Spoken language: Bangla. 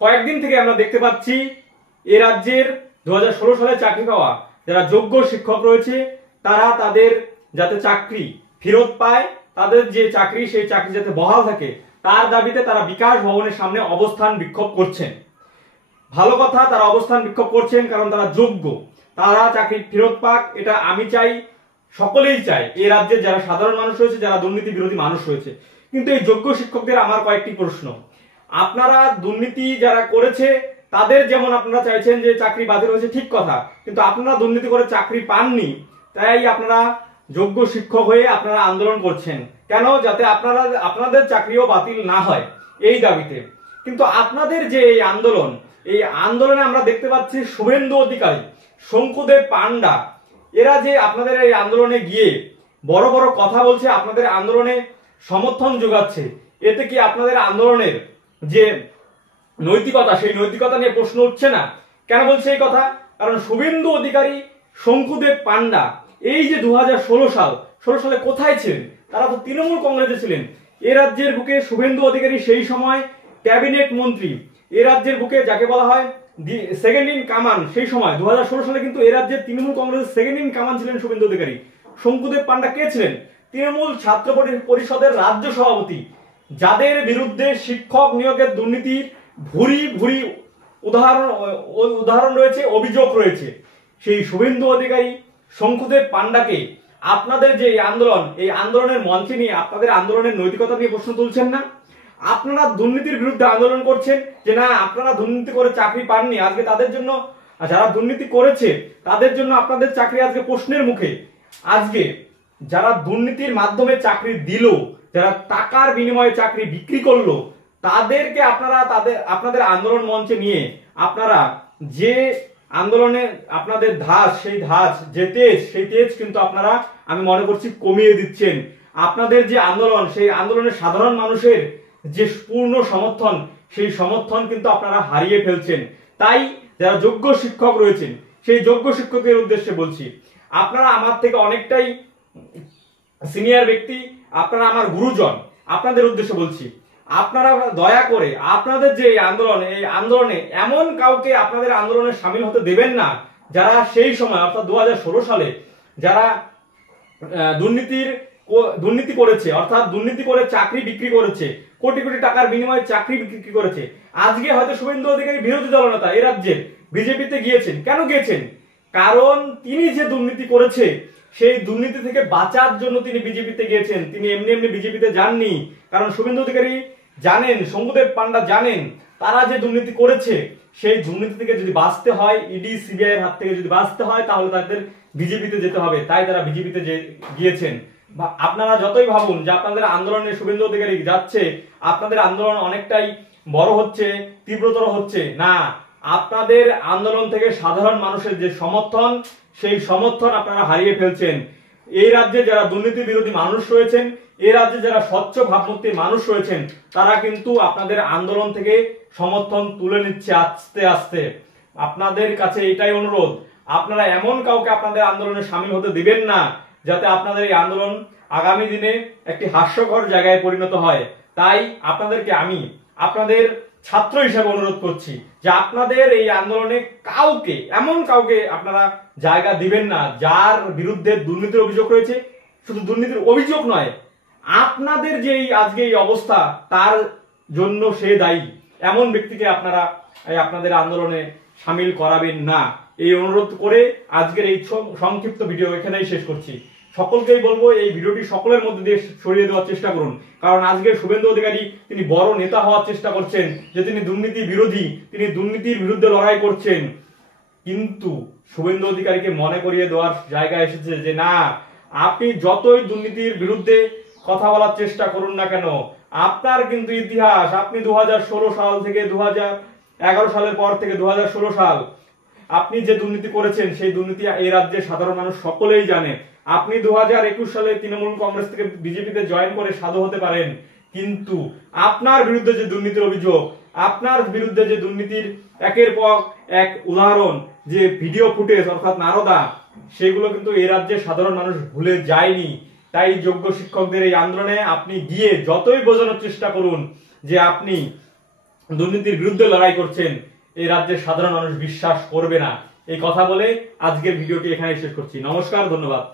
কয়েকদিন থেকে আমরা দেখতে পাচ্ছি এ রাজ্যের 2016 সালে চাকরি পাওয়া যারা যোগ্য শিক্ষক রয়েছে তারা তাদের যাতে চাকরি ফেরত পায়, তাদের যে চাকরি সেই চাকরি যাতে বহাল থাকে তার দাবিতে তারা বিকাশ ভবনের সামনে অবস্থান বিক্ষোভ করছেন। ভালো কথা, তারা অবস্থান বিক্ষোভ করছেন কারণ তারা যোগ্য, তারা চাকরি ফেরত পাক, এটা আমি চাই, সকলেই চায়। এই রাজ্যের যারা সাধারণ মানুষ রয়েছে, যারা দুর্নীতি বিরোধী মানুষ রয়েছে। কিন্তু এই যোগ্য শিক্ষকদের আমার কয়েকটি প্রশ্ন। আপনারা দুর্নীতি যারা করেছে তাদের যেমন আপনারা চাইছেন যে চাকরি বাতিল হয়েছে, ঠিক কথা, কিন্তু আপনারা দুর্নীতি করে চাকরি পাননি, তাই আপনারা যোগ্য শিক্ষক হয়ে আপনারা আন্দোলন করছেন কেন? যাতে আপনাদের চাকরিও বাতিল না হয় এই দাবিতে। কিন্তু আপনাদের যে এই আন্দোলনে আমরা দেখতে পাচ্ছি শুভেন্দু অধিকারী, শঙ্কুদেব পান্ডা, এরা যে আপনাদের এই আন্দোলনে গিয়ে বড় বড় কথা বলছে, আপনাদের আন্দোলনে সমর্থন যোগাচ্ছে, এতে কি আপনাদের আন্দোলনের যে নৈতিকতা, সেই নৈতিকতা নিয়ে প্রশ্ন উঠছে না? কেন বলছে এই কথা? কারণ শুভেন্দু অধিকারী, শঙ্কুদেব পান্ডা এই যে 2016 সালে কোথায় ছিলেন? তারা তো তৃণমূল কংগ্রেসে ছিলেন। এ রাজ্যের বুকে শুভেন্দু অধিকারী সেই সময় ক্যাবিনেট মন্ত্রী, এ রাজ্যের বুকে যাকে বলা হয় সেকেন্ড ইন কামান, সেই সময় 2016 সালে কিন্তু এ রাজ্যের তৃণমূল কংগ্রেসের সেকেন্ড ইন কামান ছিলেন শুভেন্দু অধিকারী। শঙ্কুদেব পান্ডা কে ছিলেন? তৃণমূল ছাত্র পরিষদের রাজ্য সভাপতি, যাদের বিরুদ্ধে শিক্ষক নিয়োগের দুর্নীতির ভুরি ভুরি উদাহরণ রয়েছে, অভিযোগ রয়েছে। সেই শুভেন্দু অধিকারী, শঙ্কুদেব পান্ডাকে আপনাদের যে এই আন্দোলনের মঞ্চে নিয়ে আপনাদের আন্দোলনের নৈতিকতা নিয়ে প্রশ্ন তুলছেন না? আপনারা দুর্নীতির বিরুদ্ধে আন্দোলন করছেন যে না, আপনারা দুর্নীতি করে চাকরি পাননি, আজকে তাদের জন্য, যারা দুর্নীতি করেছে তাদের জন্য আপনাদের চাকরি আজকে প্রশ্নের মুখে। আজকে যারা দুর্নীতির মাধ্যমে চাকরি দিল, যারা টাকার বিনিময়ে চাকরি বিক্রি করলো, তাদেরকে আপনাদের আন্দোলন মঞ্চে নিয়ে আপনারা যে আন্দোলনে আপনাদের সেই তেজ কিন্তু আপনারা, আমি মনে করছি, কমিয়ে দিচ্ছেন। আপনাদের যে আন্দোলন, সেই আন্দোলনের সাধারণ মানুষের যে পূর্ণ সমর্থন, সেই সমর্থন কিন্তু আপনারা হারিয়ে ফেলছেন। তাই যারা যোগ্য শিক্ষক রয়েছেন, সেই যোগ্য শিক্ষকদের উদ্দেশ্যে বলছি, আপনারা আমার থেকে অনেকটাই সিনিয়র ব্যক্তি, আপনারা আমার গুরুজন, আপনাদের উদ্দেশ্যে বলছি, আপনারা দয়া করে আপনাদের যে এই আন্দোলনে এমন কাউকে আপনাদের আন্দোলনে সামিল হতে দেবেন না যারা সেই সময় অর্থাৎ 2016 সালে যারা দুর্নীতি করেছে, অর্থাৎ দুর্নীতি করে চাকরি বিক্রি করেছে, কোটি কোটি টাকার বিনিময়ে চাকরি বিক্রি করেছে। আজকে হয়তো শুভেন্দু অধিকারী বিরোধী দলনেতা, এ রাজ্যের বিজেপিতে গিয়েছেন। কেন গিয়েছেন? কারণ তিনি যে দুর্নীতি করেছে সেই দুর্নীতি থেকে বাঁচার জন্য তিনি বিজেপিতে গিয়েছেন। তিনি এমনি এমনি বিজেপিতে যাননি। কারণ শুভেন্দু অধিকারী জানেন, শঙ্কুদেব পান্ডা জানেন, তারা যে দুর্নীতি করেছে সেই দুর্নীতি থেকে যদি বাঁচতে হয়, ইডি সিবিআই এর হাত থেকে যদি বাঁচতে হয়, তাহলে তাদের বিজেপিতে যেতে হবে। তাই তারা বিজেপিতে গিয়েছেন। আপনারা যতই ভাবুন যে আপনাদের আন্দোলনে শুভেন্দু অধিকারী যাচ্ছে, আপনাদের আন্দোলন অনেকটাই বড় হচ্ছে, তীব্রতর হচ্ছে, না, আপনাদের আন্দোলন থেকে সাধারণ মানুষের যে সমর্থন, সেই সমর্থন আপনারা হারিয়ে ফেলছেন। এই রাজ্যে যারা দুর্নীতি বিরোধী মানুষ রয়েছেন, এই রাজ্যে যারা স্বচ্ছ ভাবমূর্তির মানুষ রয়েছেন, তারা কিন্তু আপনাদের আন্দোলন থেকে সমর্থন তুলে নিচ্ছে আস্তে আস্তে। আপনাদের কাছে এটাই অনুরোধ, আপনারা এমন কাউকে আপনাদের আন্দোলনে সামিল হতে দিবেন না যাতে আপনাদের এই আন্দোলন আগামী দিনে একটি হাস্যকর জায়গায় পরিণত হয়। তাই আপনাদেরকে আমি আপনাদের ছাত্র হিসেবে অনুরোধ করছি যে আপনাদের এই আন্দোলনে এমন কাউকে আপনারা জায়গা দিবেন না যার বিরুদ্ধে দুর্নীতির অভিযোগ রয়েছে। শুধু দুর্নীতির অভিযোগ নয়, আপনাদের যে আজকে এই অবস্থা তার জন্য সে দায়ী, এমন ব্যক্তিকে আপনারা আপনাদের আন্দোলনে সামিল করাবেন না। এই অনুরোধ করে আজকের এই সংক্ষিপ্ত ভিডিও এখানেই শেষ করছি। সকলকেই বলবো এই ভিডিওটি সকলের মধ্যে দিয়ে ছড়িয়ে দেওয়ার চেষ্টা করুন। কারণ আজকে শুভেন্দু অধিকারী তিনি বড় নেতা হওয়ার চেষ্টা করছেন, যে তিনি দুর্নীতি বিরোধী, তিনি দুর্নীতির বিরুদ্ধে লড়াই করছেন। কিন্তু শুভেন্দু অধিকারীকে মনে করিয়ে দেওয়ার জায়গা এসেছে যে না, আপনি যতই দুর্নীতির বিরুদ্ধে কথা বলার চেষ্টা করুন না কেন, আপনার কিন্তু ইতিহাস, আপনি 2016 সাল থেকে 2011 সালের পর থেকে 2016 সাল আপনি যে দুর্নীতি করেছেন, সেই দুর্নীতি এই রাজ্যের সাধারণ মানুষ সকলেই জানে। আপনি 2021 সালে তৃণমূল কংগ্রেস থেকে বিজেপিতে জয়েন করে সাধু হতে পারেন, কিন্তু আপনার বিরুদ্ধে যে দুর্নীতির অভিযোগ, আপনার বিরুদ্ধে যে দুর্নীতির একের পর এক উদাহরণ, যে ভিডিও ফুটেজ অর্থাৎ নারদা, সেগুলো কিন্তু এই রাজ্যের সাধারণ মানুষ ভুলে যায়নি। তাই যোগ্য শিক্ষকদের এই আন্দোলনে আপনি গিয়ে যতই বোঝানোর চেষ্টা করুন যে আপনি দুর্নীতির বিরুদ্ধে লড়াই করছেন, এই রাজ্যের সাধারণ মানুষ বিশ্বাস করবে না। এই কথা বলে আজকের ভিডিওটি এখানে শেষ করছি। নমস্কার, ধন্যবাদ।